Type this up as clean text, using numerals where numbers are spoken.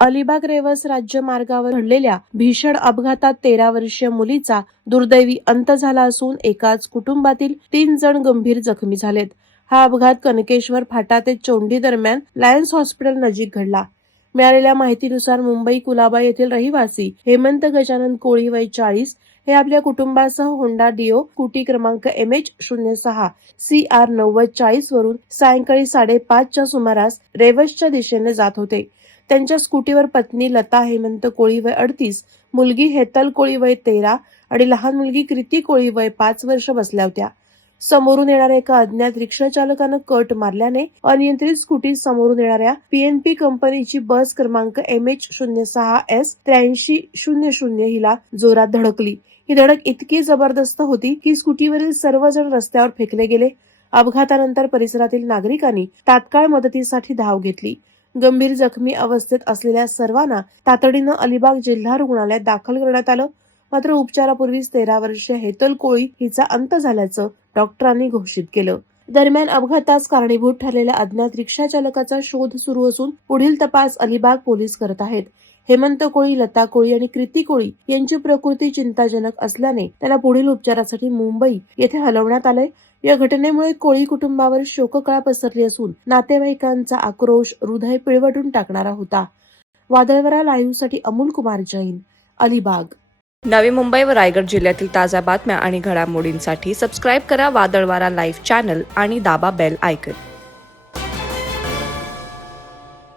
अलिबाग रेवस राज्य मार्गावर घडलेल्या भीषण अपघातात 13 वर्षीय मुलीचा दुर्दैवी अंत झाला असून एकाच कुटुंबातील 3 जण गंभीर जखमी झालेत. हा अपघात कनकेश्वर फाटा ते चोंडी दरम्यान लायन्स हॉस्पिटल नजीक घडला. मिळालेल्या माहितीनुसार मुंबई कुलाबा येथील रहिवासी हेमंत गजानन कोळी वय 40 हे आपल्या कुटुंबासह होंडा डिओ स्कूटी क्रमांक MH06 CR 9040 वरून सायंकाळी 5:30च्या सुमारास रेवसच्या दिशेने जात होते. त्यांच्या स्कूटीवर पत्नी लता हेमंत कोळी वय 38, मुलगी हेतल कोळी वय 13 आणि लहान मुलगी कृती कोळी वय 5 वर्ष बसल्या होत्या. समोरून येणाऱ्या एका अज्ञात रिक्षा चालकानं कट मारल्याने अनियंत्रित स्कूटी समोरून येणाऱ्या PNP कंपनीची बस क्रमांक MH06S 8300 हिला जोरात धडकली. ही धडक इतकी जबरदस्त होती की स्कूटीवरील सर्वजण रस्त्यावर फेकले गेले. अपघातानंतर परिसरातील नागरिकांनी तात्काळ मदतीसाठी धाव घेतली. गंभीर जखमी अवस्थेत असलेल्या सर्वांना तातडीनं अलिबाग जिल्हा रुग्णालयात दाखल करण्यात आलं. मात्र उपचारापूर्वीच 13 वर्षीय हेतल कोळी हिचा अंत झाल्याचं डॉक्टरांनी घोषित केलं. दरम्यान अपघातास कारणीभूत ठरलेल्या अज्ञात रिक्षा चालकाचा शोध सुरू असून पुढील तपास अलिबाग पोलीस करत आहेत. हेमंत कोळी, लता कोळी आणि कृती कोळी यांची प्रकृती चिंताजनक असल्याने त्याला पुढील उपचारासाठी मुंबई येथे हलवण्यात आलंय. या घटनेमुळे कोळी कुटुंबावर शोककळा पसरली असून नातेवाईकांचा आक्रोश हृदय पिळवटून टाकणारा होता. वादळवारा लाईव्हसाठी अमोल कुमार जैन, अलिबाग. नवी मुंबई व रायगड जिल्ह्यातील ताज्या बातम्या आणि घडामोडींसाठी सबस्क्राईब करा वादळवारा लाईव्ह चॅनल आणि दाबा बेल आयकॉन.